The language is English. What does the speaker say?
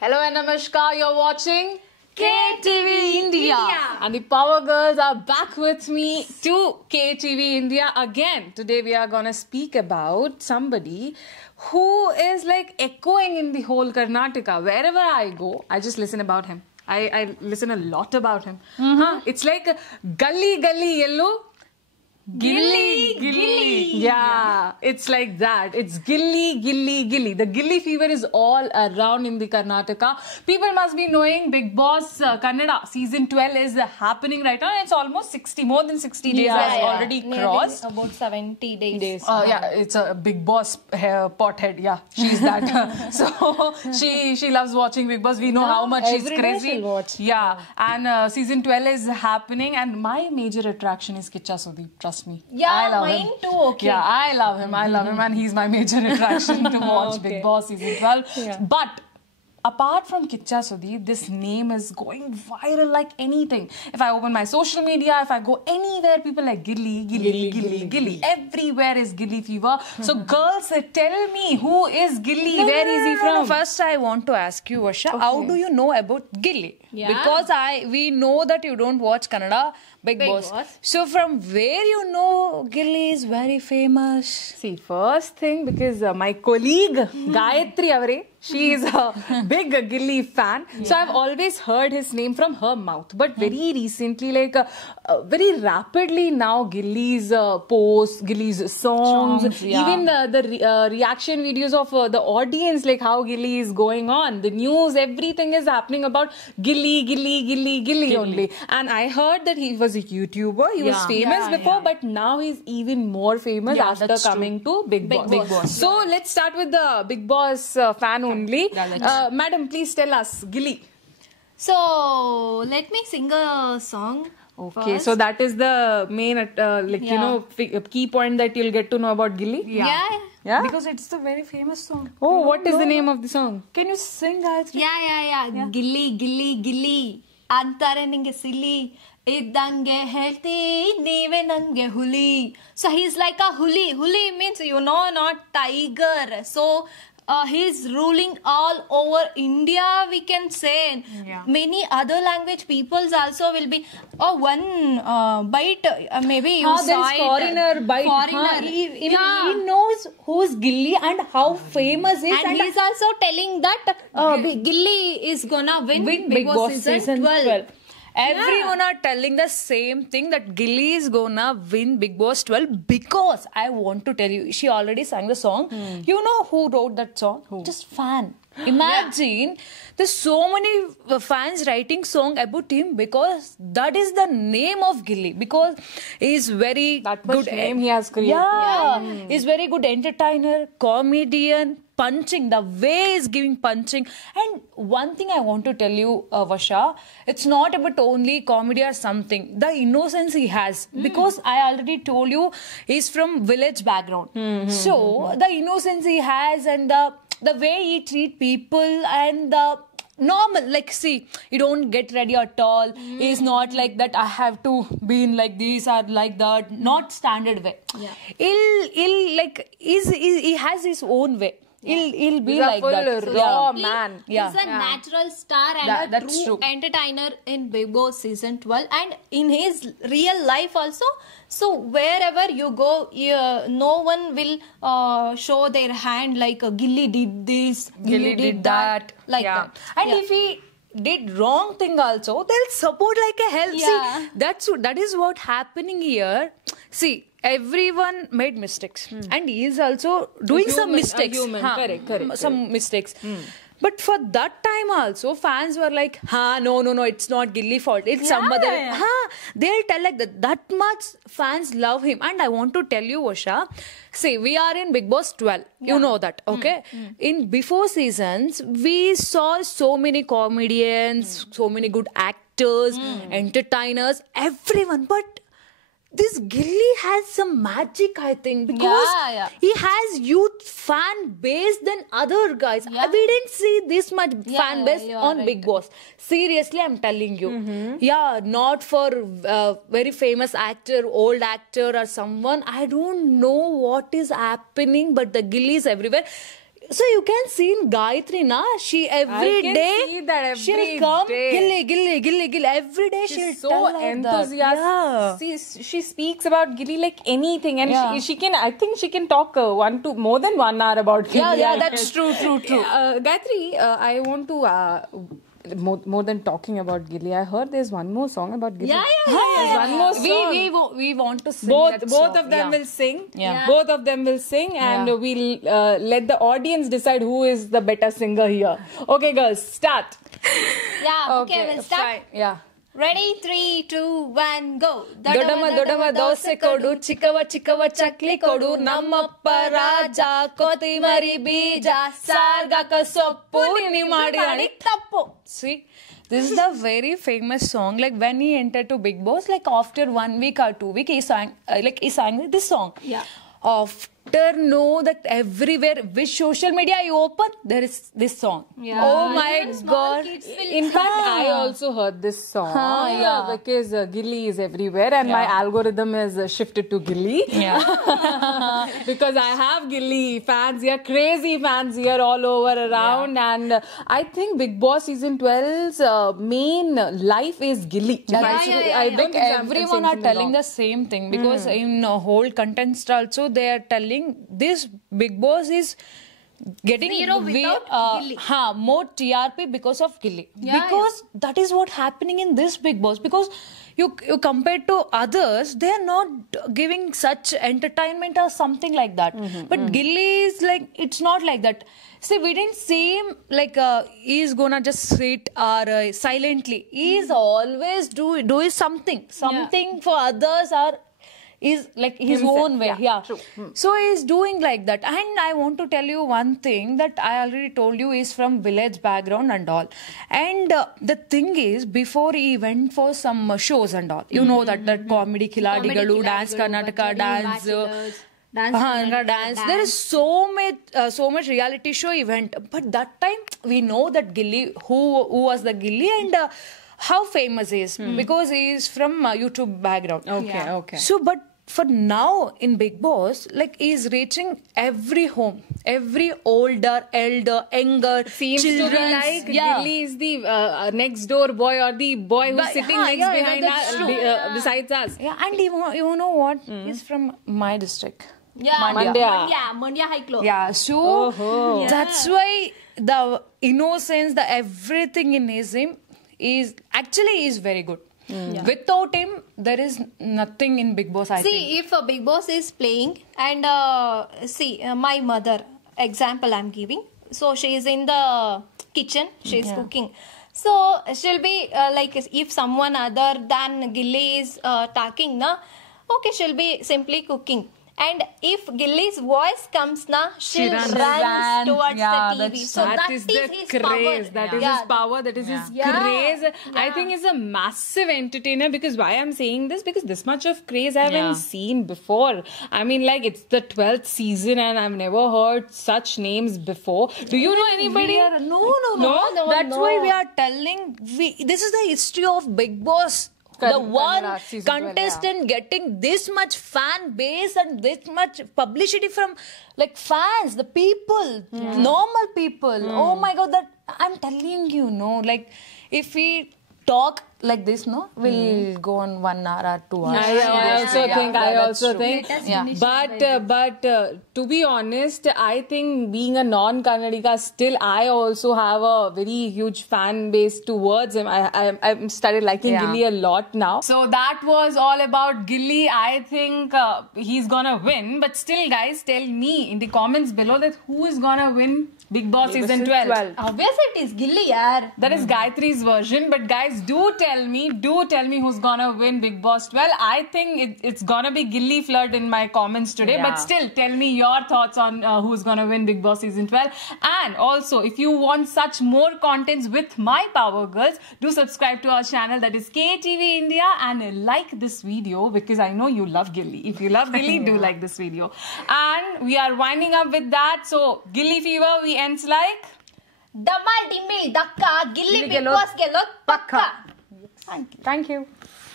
Hello and Namaskar, you're watching KTV India. And the Power Girls are back with me to KTV India again. Today we are gonna speak about somebody who is like echoing in the whole Karnataka. Wherever I go, I just listen about him. I listen a lot about him. It's like gully yellow. Gilly. Yeah, it's like that. It's Gilly. The Gilly fever is all around in the Karnataka. People must be knowing Bigg Boss Kannada season 12 is happening right now. It's almost more than 60 days has already crossed. About 70 days. Yeah, it's a Bigg Boss pothead. Yeah, she's that. So she loves watching Bigg Boss. We know how much she's crazy. She'll watch. Yeah, and season 12 is happening, and my major attraction is Kicha Sudeep. Trust me. Yeah, I love mine him. too. Okay. Yeah, I love him, and he's my major attraction to watch Bigg Boss season 12. But apart from Kicha Sudeep, this name is going viral like anything. If I open my social media, if I go anywhere, people like Gilly. Everywhere is Gilly fever. So girls, tell me, who is Gilly? Where is he from? First, I want to ask you, Vasha, how do you know about Gilly? Yeah. Because we know that you don't watch Kannada Bigg Boss. So from where you know Gilly is very famous? See, first thing, because my colleague Gayatri Avare, she is a big Gilly fan. So I've always heard his name from her mouth. But very recently, very rapidly now, Gilly's posts, Gilly's songs, even the reaction videos of the audience, like how Gilly is going on, the news, everything is happening about Gilly only. And I heard that he was a YouTuber. He was famous before, but now he's even more famous after coming to Bigg Boss. So let's start with the Bigg Boss fan only. Madam, please tell us, Gilly. So, let me sing a song. Okay, first. so that is the main, key point that you'll get to know about Gilly? Yeah? Because it's a very famous song. Oh, what is the name of the song? Can you sing, Gayatri? Yeah. Gilly. Antare ninge silly. Iddange helti, neeve nange huli. So he's like a huli. Huli means, not tiger. So he's ruling all over India, we can say. Many other language peoples also will be one bite, maybe you saw it. Foreigner bite. Foreigner. He knows who's Gilly and how famous is. And he's also telling that Gilly is gonna win Bigg Boss season 12. Everyone are telling the same thing, that Gilly is gonna win Bigg Boss 12, because I want to tell you, she already sang the song. You know who wrote that song? Just fan. Imagine there's so many fans writing song about him, because that is the name of Gilly, because he's very good name he has created. He's very good entertainer, comedian, punching, the way he's giving punching. And one thing I want to tell you, Vasha, it's not about only comedy or something. The innocence he has, because I already told you he's from village background. So the innocence he has, and the way he treat people, and the normal, like, see, you don't get ready at all. He's not like that, I have to be in like this or like that, not standard way. He has his own way. He'll be like that. Raw man. He's a natural star and a true entertainer in Bigg Boss season 12, and in his real life also. So wherever you go, no one will show their hand like Gilly did this, Gilly did that, like that. And if he did wrong thing also, they'll support like a hell. See, that is what happening here. See, everyone made mistakes, and he is also doing some mistakes. Correct. Some mistakes. But for that time also, fans were like, no, it's not Gilly's fault. It's some other. They'll tell like that. That much fans love him. And I want to tell you, Vasha, see, we are in Bigg Boss 12. You know that, okay? In before seasons, we saw so many comedians, so many good actors, entertainers, everyone. But this Gilly has some magic, I think, because he has youth fan base than other guys. We didn't see this much fan base on Bigg Boss. Seriously, I'm telling you. Not for very famous actor, old actor or someone. I don't know what is happening, but the Gilly is everywhere. So you can see in Gayatri, na, she every can day see that every she'll come day. Gilly. Every day she'll She's so tell like enthusiastic. that. Yeah. She speaks about Gilly like anything, and Yeah. she can. I think she can talk more than 1 hour about Gilly. Yeah, that's true. Gayatri, I want to. More than talking about Gilly, I heard there's one more song about Gilly. There's one more song. We want to sing Both that song. of them will sing. Yeah. Both of them will sing, and we'll let the audience decide who is the better singer here. Okay, girls, start. Yeah, okay, we'll start. Fine. Yeah. Ready? 3, 2, 1, go. ದೊಡಮ dosa ಕೊಡು ಚಿಕ್ಕವ ಚಕ್ಲಿ ಕೊಡು ನಮ್ಮಪ್ಪ ರಾಜ ಕೊತ್ತಿಮರಿ ಬೀಜ ಸಾರ್ಗಾಕ ಸೊಪ್ಪು ನೀ ಮಾಡಿ ತಪ್ಪು. See, this is the very famous song. Like when he entered to Bigg Boss, like after 1 week or 2 weeks, he sang this song. Yeah. After know that everywhere, which social media you open, there is this song. Yeah. Oh my God. In fact, I also heard this song because Gilly is everywhere, and my algorithm is shifted to Gilly. Yeah. Because I have Gilly fans here, crazy fans here all over around, and I think Bigg Boss season 12's main life is Gilly. I don't think Everyone are telling the same thing because in whole contents also they are telling this Bigg Boss is getting Zero without Gilly. more TRP because of Gilly. Because that is what happening in this Bigg Boss. Because you compare to others, they are not giving such entertainment or something like that. But Gilly is like, it's not like that. See, we didn't see him like he's gonna just sit or silently. He's always do something for others or is like his own way. So he's doing like that. And I want to tell you one thing that I already told you is from village background and all. And the thing is, before he went for some shows and all, you know that comedy Khiladigalu, Dance Karnataka, dance there is so much reality show event, but that time we know that Gilly, who was the Gilly and how famous he is because he is from YouTube background. Okay. So but for now in Bigg Boss, like he is reaching every home, every older, elder, younger, Seems children. to be like Gilly is the next door boy or the boy who's sitting next behind that's us, true. besides us. Yeah, and you know what? He's from my district. Yeah, Mandya. Mandya High Club. Yeah, so that's why the innocence, the everything in him is very good. Without him, there is nothing in Bigg Boss. I think. See, if Bigg Boss is playing and my mother, example I'm giving. So she is in the kitchen, she is cooking. So she'll be like, if someone other than Gilly is talking, na, okay, she'll be simply cooking. And if Gilly's voice comes, na, she'll run towards the TV. So that is the his craze. power. That is his power. That is his craze. I think he's a massive entertainer. Because why I'm saying this? Because this much of craze I haven't seen before. I mean, like it's the 12th season, and I've never heard such names before. Do you know anybody? No. That's why we are telling. This is the history of Bigg Boss. The one contestant getting this much fan base and this much publicity from like fans, the people, normal people. Oh my God, that I'm telling you, like if we talk like this, we'll go on 1 hour or 2 hours. I also think. But to be honest, I think being a non-Kannadika, still I also have a very huge fan base towards him. I started liking Gilly a lot now. So that was all about Gilly. I think he's gonna win. But still, guys, tell me in the comments below that who is gonna win Bigg Boss season 12. Obviously it is Gilly, yaar. That is Gayatri's version. But guys, do tell me who's gonna win Bigg Boss 12. I think it's gonna be Gilly Flirt in my comments today. But still, tell me your thoughts on who's gonna win Bigg Boss season 12. And also, if you want such more contents with my Power Girls, do subscribe to our channel, that is KTV India, and like this video because I know you love Gilly. If you love Gilly, do like this video. And we are winding up with that. So Gilly Fever, we ends like Damal Dimmil Dakka, Gilly Bigg Boss ಗೆಲ್ಲೋದು ಪಕ್ಕ. Thank you.